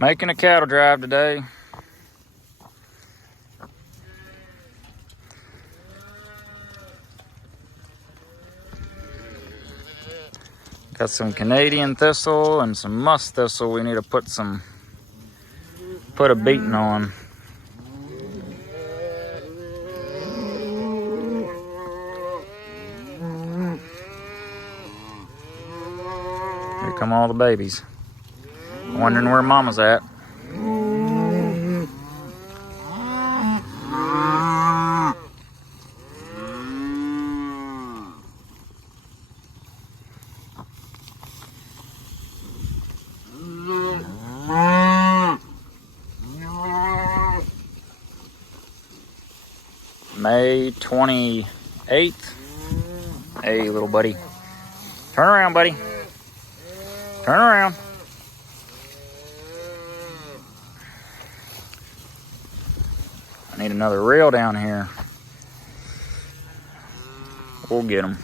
Making a cattle drive today. Got some Canadian thistle and some musk thistle we need to put a beating on. Here come all the babies. Wondering where mama's at. May 28th. Hey, little buddy. Turn around, buddy. Turn around. I need another reel down here. We'll get them.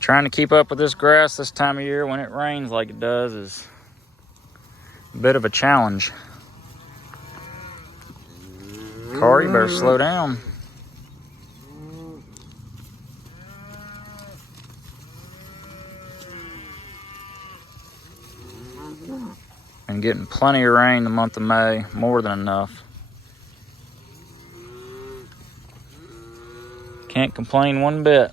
Trying to keep up with this grass this time of year when it rains like it does is a bit of a challenge. Car, you better slow down. Been getting plenty of rain the month of May, more than enough. Can't complain one bit.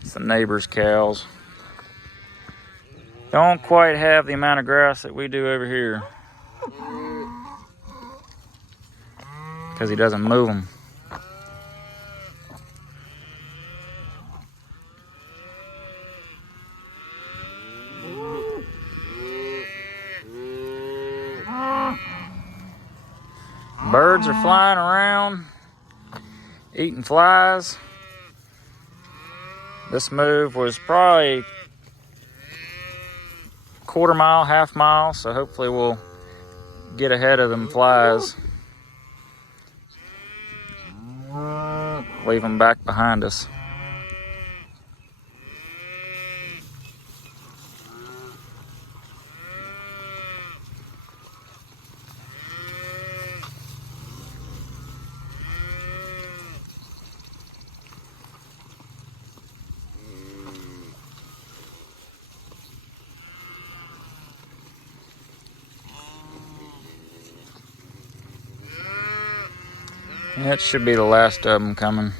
It's the neighbor's cows. Don't quite have the amount of grass that we do over here, because he doesn't move them. Birds are flying around, eating flies. This move was probably quarter mile, half mile, so hopefully we'll get ahead of them flies. Leave them back behind us. That should be the last of them coming.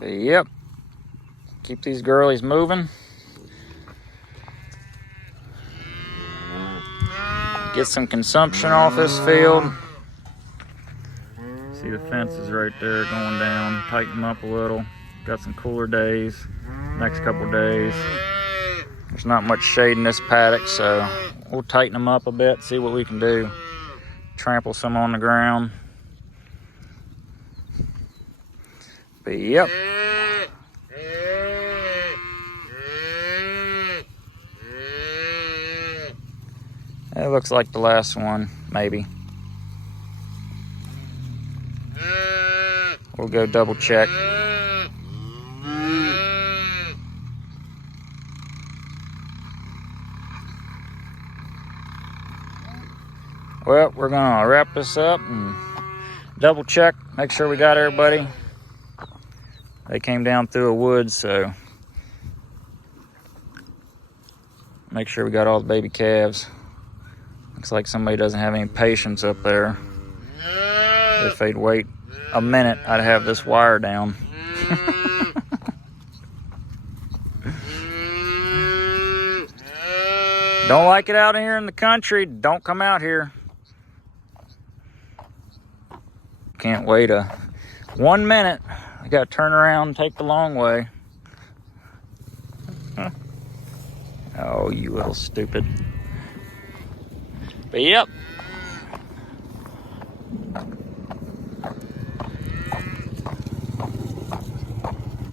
But yep, keep these girlies moving. Get some consumption off this field. See the fences right there going down. Tighten them up a little. Got some cooler days. Next couple days. There's not much shade in this paddock, so we'll tighten them up a bit, see what we can do. Trample some on the ground. But yep. It looks like the last one, maybe. We'll go double check. Well, we're gonna wrap this up and double check, make sure we got everybody. They came down through a woods, so make sure we got all the baby calves. Looks like somebody doesn't have any patience up there. If they'd wait a minute, I'd have this wire down. Don't like it out here in the country, don't come out here. Can't wait 1 minute. I gotta turn around and take the long way. Oh, you little stupid. But yep,